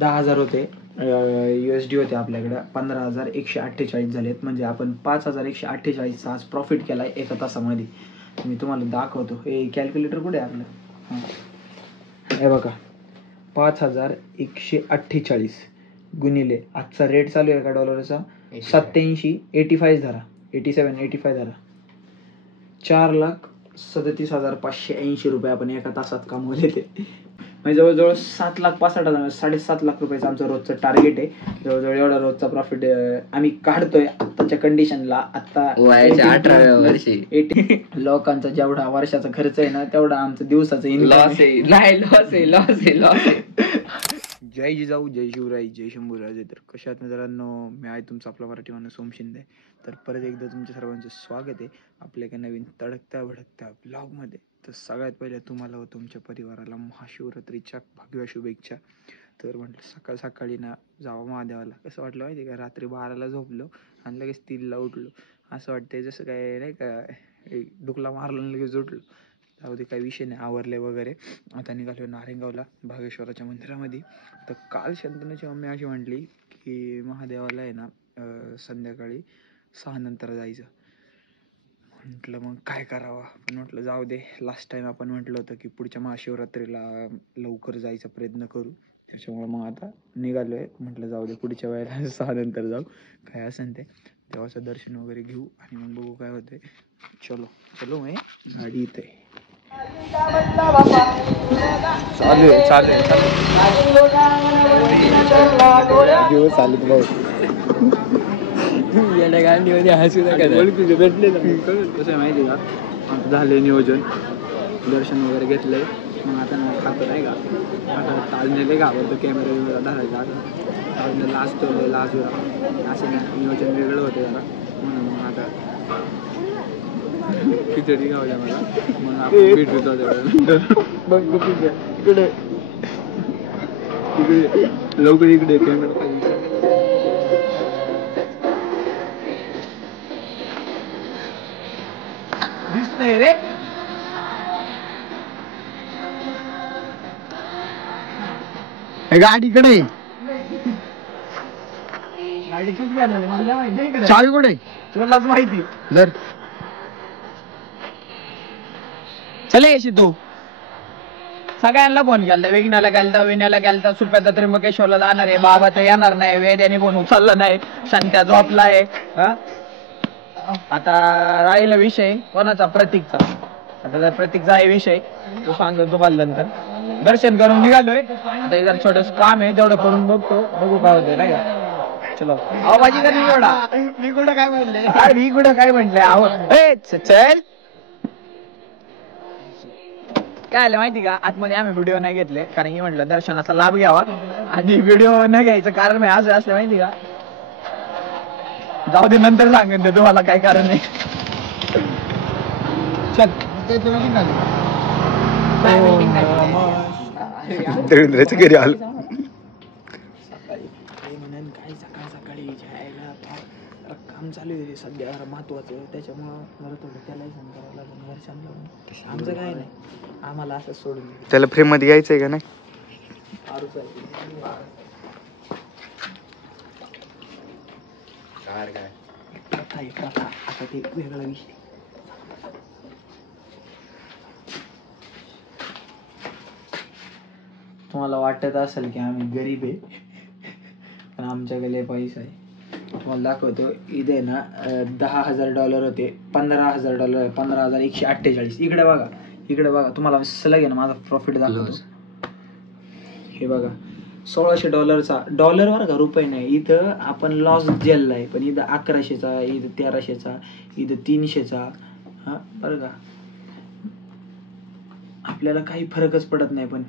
10,000 होते USD होते आपल्याकडे 15,148 झालेत. म्हणजे आपण 5,148 आज प्रॉफिट केलाय एका तासामध्ये. मी तुम्हाला दाखवतो. हे कॅल्क्युलेटर कुठे आहे आपलं? हे बघा 5,148 गुणिले आजचा रेट चालू आहे का डॉलरचा 87.85 धरा 87.85 धरा 4,37,580 रुपये आपण एका तासात कमवले ते. म्हणजे जवळजवळ 7,65,000 7.5 लाख रुपयाचं आमचं रोजचं टार्गेट आहे. जवळजवळ एवढा रोजचा प्रॉफिट आम्ही काढतोय आत्ताच्या कंडिशनला. आता 18व्या वर्षी लोकांचा जेवढा वर्षाचा खर्च आहे ना तेवढा आमचं दिवसाचं लॉस आहे. जय जिजाऊ, जय शिवराय, जय शंभूराजे. तर कशात मित्रांनो, मी आहे तुमचा आपला मराठी माणूस सोम शिंदे. तर परत एकदा तुमच्या सर्वांचं स्वागत आहे आपल्या एका नवीन तडकत्या भडकत्या ब्लॉगमध्ये. तर सगळ्यात पहिले तुम्हाला व तुमच्या परिवाराला महाशिवरात्रीच्या भगव्या शुभेच्छा. तर म्हटलं सकाळ सकाळी ना जावं महादेवाला. कसं वाटलं माहिती का, रात्री 12ला झोपलो आणि लगेच 3ला उठलो. असं वाटतंय जसं काय नाही का डुकला मारला आणि लगेच उठलो. त्यामध्ये काही विषय नाही, आवरले वगैरे. आता निघालो नारायणगावला भागेश्वराच्या मंदिरामध्ये. तर काल शंतनूची मम्मी अशी म्हटली की महादेवाला आहे ना संध्याकाळी 6 नंतर जायचं. म्हटलं मग काय करावं, पण म्हटलं जाऊ दे. लास्ट टाइम आपण म्हटलं होतं की पुढच्या महाशिवरात्रीला लवकर जायचा प्रयत्न करू. त्याच्यामुळे मग आता निघालो आहे. म्हटलं जाऊ दे, पुढच्या वेळेला 6 नंतर जाऊ. काय असेल ते देवाचं दर्शन वगैरे घेऊ आणि मग बघू काय होतंय. चलो मग गाडी इथे चालू आहे चालत भाऊ भेटले. कसं आहे माहिती का, आमचं झाले नियोजन, दर्शन वगैरे घेतलंय. मग आता ना खातं नाही का, आता ताजनेले घाबरतो कॅमेरा धरायचा. आता लास्ट असं नाही, नियोजन वेगळं होतं जरा. म्हणून मग आता खिचडी गावल्या मला. मग आपण भेटू इकडे लवकर इकडे कॅमेरा दिसतंय रे. गाडीकडे चावी कुठे तुलाच माहिती. जर चले येशी तू सगळ्यांना फोन केला, विघ्नाला गेलता, विण्याला गेलता, सुप्याचा त्र्यंबकेश्वरला जाणार आहे, बाबा तर येणार नाही, वेद्याने फोन उचलला नाही, संत्या झोपला आहे. आता राहिला विषय कोणाचा, प्रतीकचा. आता जर प्रतीकचा आहे विषय तो सांगतो तुम्हाला नंतर. दर्शन करून निघालोय. आता जर छोटस काम आहे तेवढं करून बघू काय होतं नाही का. चलो आवाजी का नाही एवढा. मी कुठं काय म्हटलंय चल. काय आलं माहिती का, आतमध्ये आम्ही व्हिडिओ नाही घेतले कारण की म्हटलं दर्शनाचा लाभ घ्यावा. आणि व्हिडिओ न घ्यायचं कारण मी असं असलं माहिती का, जाऊ दे नंतर सांगेन ते तुम्हाला काय कारण आहे. चल घरी आलो. सकाळी म्हणून काय सकाळी जायला काम चालू आहे सध्या महत्वाचं. त्याच्यामुळं मला थोडं त्यालाही सांगावं लागेल वर्षांना. आमचं काय नाही, आम्हाला असं सोडून त्याला फ्रेम मध्ये यायचंय का नाही. आता ते वेगळा विषय. तुम्हाला वाटत असेल की आम्ही गरीब आहे, पण आमच्याकडे पैसा आहे. तुम्हाला दाखवतो. इथे ना $10,000 होते, $15,000 15,148. इकडे बघा तुम्हाला सलग आहे ना माझा प्रॉफिट दाखवतो. हे बघा $1,600 डॉलर बरं का, रुपये नाही. इथं आपण लॉस झेलला आहे, पण इथं 1100चा, इथं 1300चा, इथं 300चा. हा बरं का, आपल्याला काही फरकच पडत नाही. पण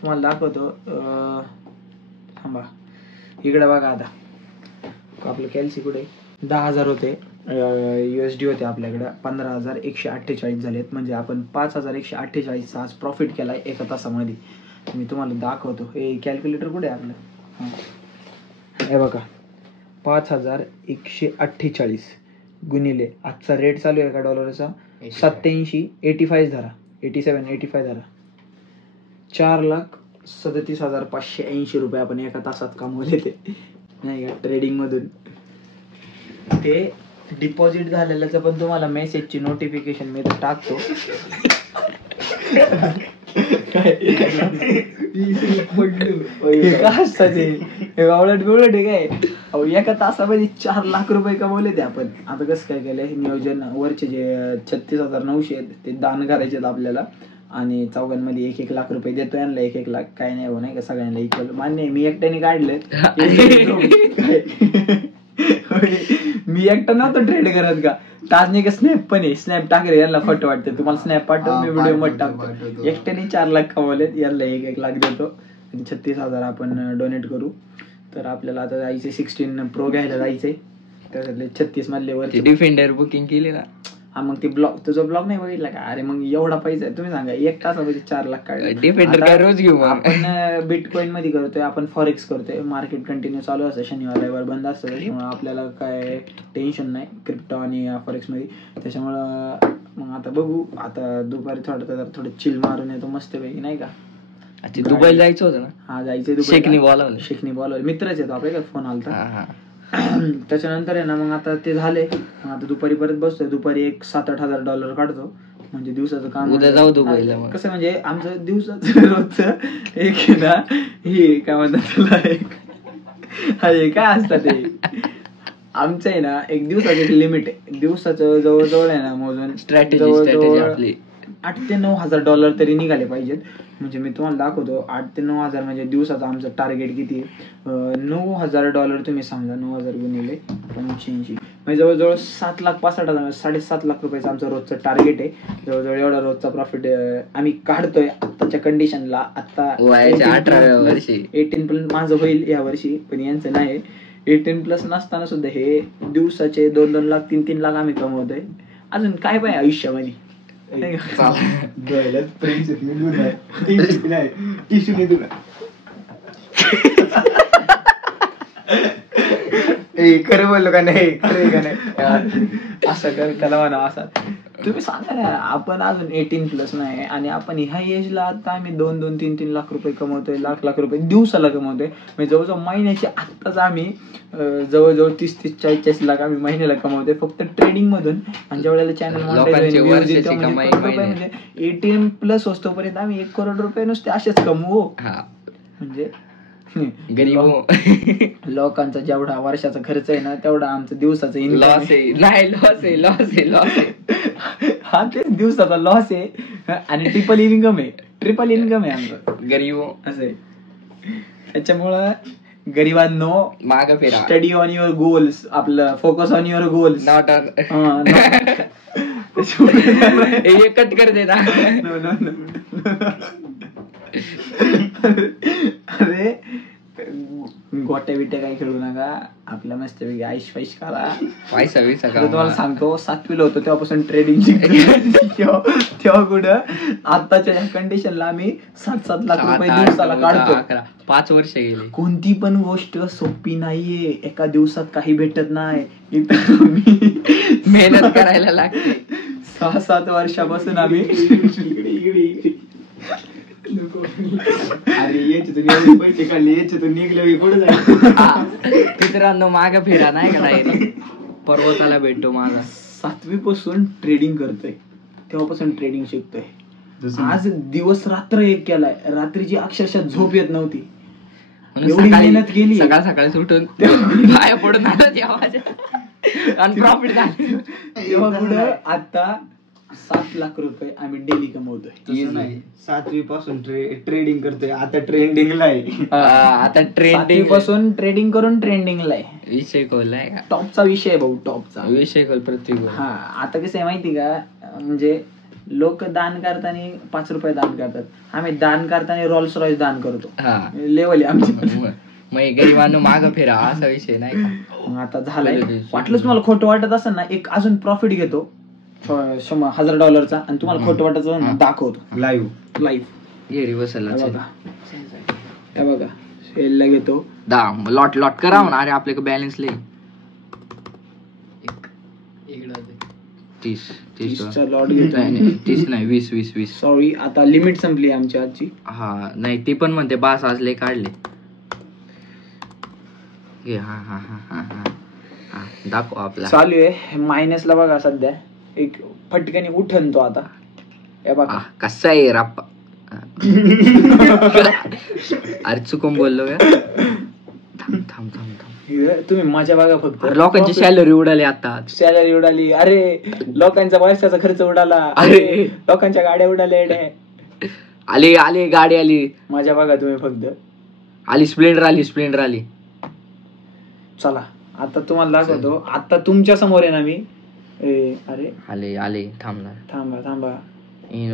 तुम्हाला दाखवतो. थांबा, इकडे बघा. आता आपलं कॅल्सी कुठे 10,000 होते USD होते आपल्याकडे 15,148 झालेत. म्हणजे आपण 5,148 आज प्रॉफिट केलाय एका तासामध्ये. मी तुम्हाला दाखवतो. हे कॅल्क्युलेटर कुठे आहे आपलं? हे बघा 5,148 गुणिले आजचा रेट चालू आहे का डॉलरचा 87.85 धरा 87.85 धरा 4,37,580 37,580 रुपये आपण एका तासात कमवले ते नाही का ट्रेडिंग मधून. ते डिपॉझिट झालेल्याचं पण तुम्हाला मेसेजची नोटिफिकेशन मी तर टाकतो. काय असतं ते आवडत बिवडत आहे काय. अहो एका तासामध्ये 4 लाख रुपये कमवले ते आपण. आता कसं काय केलंय नियोजन, वरचे जे 36,900 आहेत ते दान करायचे आहेत आपल्याला आणि चौघांमध्ये 1-1 लाख रुपये देतो यांना. 1-1 लाख काय नाही हो नाही का, सगळ्यांना इक्वल मान्य आहे. मी एकट्याने काढलं. मी एकटा नव्हतो ट्रेड करत का. ताजने का स्नॅप पण आहे, स्नॅप टाकले यांना फोटो वाटते. तुम्हाला स्नॅप पाठव, मी व्हिडिओ मध्ये टाकतो. एकट्याने 4 लाख कमवलेत, यांना 1-1 लाख देतो आणि 36,000 आपण डोनेट करू. तर आपल्याला आता जायचे 16 Pro घ्यायला जायचंय. त्याच्यातले 36 मधले वरचे डिफेंडर बुकिंग केली ना. हा मग ते ब्लॉग, तुझा ब्लॉग नाही बघितला का. अरे मग एवढा पैसा आहे, तुम्ही सांगा 1 तासामध्ये 4 लाख काढले. डिफेंडर काय रोज घेऊ आपण बिटकॉइन मध्ये करतोय, आपण फॉरेक्स करतोय. मार्केट कंटिन्यू चालू असतं, शनिवार रविवार बंद असतं. त्याच्यामुळे आपल्याला काय टेन्शन नाही क्रिप्टो आणि फॉरेक्स मध्ये. त्याच्यामुळं मग आता बघू. आता दुपारी थोडं चिल मारून येतो मस्त पैकी नाही का. दुबईला जायचं होतं ना. हा जायचंय. शेखनी बोलावलं मित्रच येतो आपल्या फोन आलता. त्याच्यानंतर आहे ना मग आता ते झाले. आता दुपारी परत बसतोय. दुपारी एक $7,000-8,000 काढतो. म्हणजे दिवसाचं काम. उद्या जाऊ दुबईला. कसं म्हणजे आमचं दिवसाचं रोजचं एक ना हे काय म्हणतात तुला अरे काय असतं ते आमचं आहे ना एक दिवसाचं एक लिमिट आहे. दिवसाचं जवळजवळ आहे ना मोजून स्ट्रॅटेजी आपली $8,000 ते $9,000 तरी निघाले पाहिजेत. म्हणजे मी तुम्हाला दाखवतो. 8,000 ते 9,000 म्हणजे दिवसाचं आमचं टार्गेट किती आहे. $9,000 तुम्ही समजा. 9,000 गुणिले 85 म्हणजे जवळजवळ 7,65,000 7.5 लाख रुपयाचं आमचं रोजचं टार्गेट आहे. जवळजवळ एवढा रोजचा प्रॉफिट आम्ही काढतोय आत्ताच्या कंडिशनला. आता 18+ माझं होईल या वर्षी, पण यांचं नाही. 18+ नसताना सुद्धा हे दिवसाचे 2-2 लाख 3-3 लाख आम्ही कमवतोय. अजून काय पाहिजे आयुष्यामध्ये. खरं बोललो का नाही, खरं का नाही असं कर त्याला म्हणा. असा तुम्ही सांगा ना. आपण अजून 18+ नाही आणि आपण ह्या एजला आता आम्ही 2-2, 3-3 लाख रुपये कमवतोय. लाख रुपये दिवसाला कमवतोय. म्हणजे जवळजवळ महिन्याचे आत्ताच आम्ही जवळजवळ 30-30, 40-40 लाख आम्ही महिन्याला कमवतोय फक्त ट्रेडिंग मधून. आणि जेवढ्याला चॅनल म्हणजे 18+ वस्तूपर्यंत आम्ही 1 करोड रुपये नुसते असेच कमवू. म्हणजे गरीब लोकांचा जेवढा वर्षाचा खर्च आहे ना तेवढा आमचं दिवसाचं लॉस आहे. हा तेच दिवसाचा लॉस आहे आणि ट्रिपल इन्कम आहे आमचं गरीब असं आहे. त्याच्यामुळं गरिबांनो माग फिरा. Study on your goals. आपलं focus on your goals. Not cut कर दे ना. अरे गोट्या बिट्या काही खेळू नका. आपल्या मस्त आईश फाईश करा. पैसा तुम्हाला सांगतो 7वीला होतो तेव्हापासून ट्रेडिंग तेव्हा कुठं आताच्या कंडिशनला आम्ही 7-7 लाख रुपये दिवसाला काढतो. 5 वर्ष गेली. कोणती पण गोष्ट सोपी नाहीये. एका दिवसात काही भेटत नाही. इथं मेहनत करायला लागते. 6-7 वर्षापासून आम्ही अरे याच्यातून पैसे काढले, याच्यातून निघले कुठे जायचं. मित्रांनो माग फिरा नाही का. डायरेक्ट पर्वताला भेटतो. माझा 7वी पासून ट्रेडिंग करतोय. तेव्हापासून ट्रेडिंग शिकतोय. आज दिवस रात्र एक केलाय. रात्रीची अक्षरशः झोप येत नव्हती. एवढी मेहनत केली. सकाळी सुटून पाया पडून आणि प्रॉफिट झालं. तेव्हा पुढं आता 7 लाख रुपये आम्ही डेली कमवतोय. 7वी पासून ट्रेडिंग करतोय. आता ट्रेंडिंगला आहे. आता ट्रेंडिंग पासून ट्रेडिंग करून ट्रेंडिंगला आहे. विषय खोललाय का. टॉपचा विषय भाऊ. टॉपचा विषय खोल प्रत्येक. हा आता कसं आहे माहिती का. म्हणजे लोक दान करताना 5 रुपये दान करतात. आम्ही दान करताना रोल्स रॉयस दान करतो. लेवल आहे आमची. मग गरिबांनो माग फिरा असा विषय नाही का. आता झालाय. वाटलंच मला खोटं वाटत असेल ना एक अजून प्रॉफिट घेतो $1,000 आणि तुम्हाला खोटं वाटायचं दाखवतो लाईव्ह घरी बसायला. बघा सेलला घेतो. लॉट करा म्हणा. अरे आपल्याकडे बॅलन्स लय. 30 30चा लॉट घेतो. नाही 30 नाही 20. सॉरी, आता लिमिट संपली आमची आजची. हा नाही ती पण म्हणते बास आज लय काढले. हे हा दाखव आपला. चालू आहे मायनसला बघा सध्या. एक फटक्याने उठन तो आता. हे बघा कसा आहे राप्पा. अरे चुकून बोललो का. थांब तुम्ही माझ्या बघा फक्त. लोकांची सॅलरी उडाली आता. सॅलरी उडाली. अरे लोकांचा वर्षाचा खर्च उडाला. अरे लोकांच्या गाड्या उडाल्या. आली गाडी आली. माझ्या बघा तुम्ही फक्त. आली स्प्लेंडर आली. चला आता तुम्हाला दाखवतो. आता तुमच्या समोर आहे ना मी. अरे आले थांबा.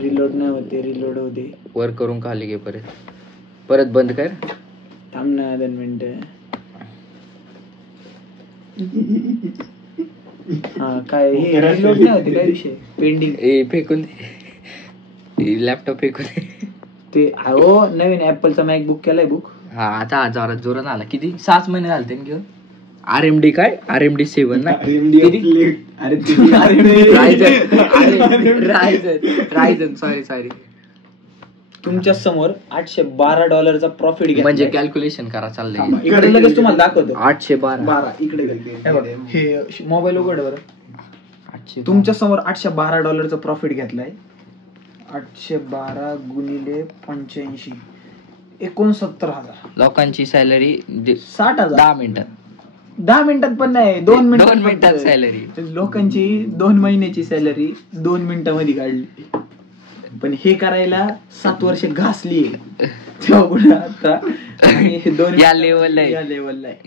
रिलोड नाही होते. रिलोड होते. वर करून खाली घे परत बंद कर. थांब ना 2 मिनिटं. हा काय हे रिलोड नाही होते. काय विषय पेंडिंग. फेकून दे लॅपटॉप फेकून दे. ते अहो नवीन ऍपलचा मॅक बुक केलाय बुक. हा आता जोरात आला. किती 6 महिने झाले त्यांनी घेऊन. RMD काय RMD 7 ना. Ryzen sorry. तुमच्या समोर $812 प्रॉफिट घ्या. म्हणजे कॅल्क्युलेशन करा चाललंय. इकडे लगेच तुम्हाला दाखवतो. 812 इकडे हे मोबाईल उघड बरं. 800 तुमच्या समोर $812 प्रॉफिट घेतलाय. 812 गुणिले 85 69,000. लोकांची सॅलरी 60,000. 10 मिनिटात. 10 मिनिटात पण नाही 2 मिनिटात सॅलरी. लोकांची 2 महिन्याची सॅलरी 2 मिनिटांमध्ये काढली. पण हे करायला 7 वर्ष घासली. आता या लेवलला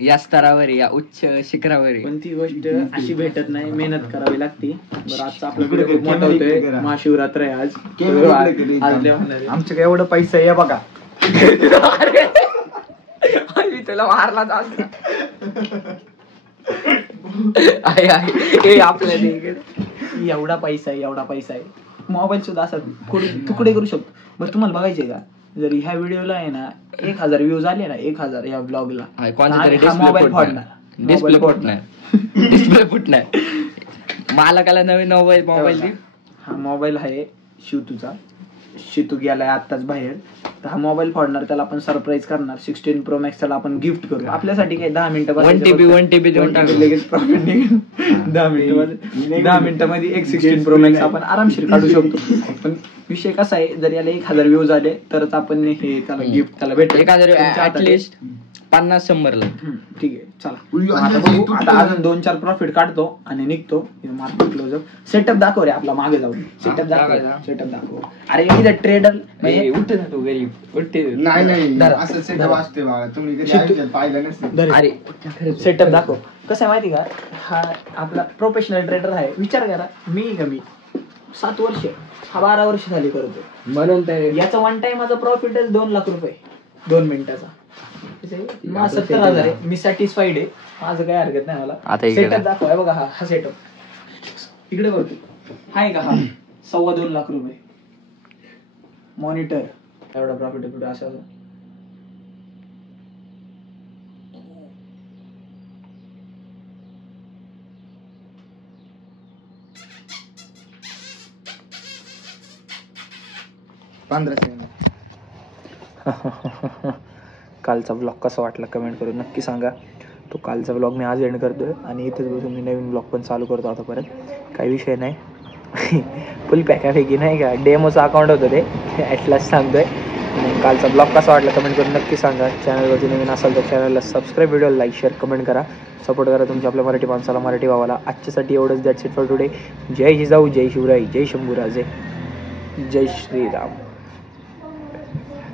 या स्तरावर या उच्च शिखरावर. पण ती गोष्ट अशी भेटत नाही. मेहनत करावी लागते. बरं आजचा आपला व्हिडिओ खूप मोठा होतोय. महाशिवरात्र आहे आज. आमचं काय एवढं पैसा आहे बघा. तुला मारला आपल्या एवढा पैसा आहे. मोबाईल सुद्धा असा तुकडे करू शकतो. बरं तुम्हाला बघायचंय का. जर ह्या व्हिडिओला आहे ना 1000 व्ह्यूज आले ना 1000 या ब्लॉगला मोबाईल फोडणार. डिस्प्ले फुटणार. मालकाला नवीन मोबाईल हा मोबाईल आहे शितू गेलाय आत्ताच बाहेर. तर हा मोबाईल फोडणार. त्याला आपण सरप्राईज करणार. 16 Pro Max त्याला आपण गिफ्ट करू. आपल्यासाठी काय 10 मिनिटं 1 TB देऊन टाकू. लगेच प्रॉफिट निघेल. 10 मिनिटांमध्ये एक 16 Pro Max आपण आरामशीर काढू शकतो. पण विषय कसा आहे जर याला 1000 व्ह्यूज आले तरच आपण हे त्याला गिफ्ट त्याला भेटेल. 1000 50-100 ला. ठीक आहे चला आता बघू. आता अजून 2-4 प्रॉफिट काढतो आणि निघतो. मार्केट क्लोजर सेटअप दाखव रे आपला. मागे जाऊन सेटअप दाखव. अरे इथं ट्रेडर उठते ना तू गरीब उठते. नाही असं सेटअप असते बाळा. तुम्ही कधी आयुष्यात पाहिलं नसेल. अरे सेटअप दाखव. कसं आहे माहिती का. हा आपला प्रोफेशनल ट्रेडर आहे. विचार करा मी 7 वर्ष हा 12 वर्ष झाली करतो. म्हणून याचा वन टाइम माझा प्रॉफिटच 2 लाख रुपये 2 मिनिटाचा. 70,000 आहे. मी सॅटिस्फाईड आहे. माझं काय हरकत नाही मला. सेटअप दाखवाय बघा. हा सेटअप इकडे बघतो. हाय का हा 2.25 लाख रुपये मॉनिटर. एवढा प्रॉफिट कुठे असं. कालचा ब्लॉग कसा वाटला कमेंट करून नक्की सांगा. तो कालचा ब्लॉग मी आज एंड करतोय आणि इथेच बसून मी नवीन ब्लॉग पण चालू करतो आता परत. काही विषय नाही. फुल पॅकापैकी नाही का. डेमोचं अकाउंट होतं ते ॲटलास सांगतोय. कालचा ब्लॉग कसा वाटला कमेंट करून नक्की सांगा. चॅनलवरती नवीन असाल तर चॅनलला सबस्क्राईब, व्हिडिओला लाईक, शेअर, कमेंट करा. सपोर्ट करा तुमच्या आपल्या मराठी माणसाला, मराठी भावाला. आजच्यासाठी एवढंच. That's it for today. जय जिजाऊ, जय शिवराय, जय शंभूराजे, जय श्रीराम.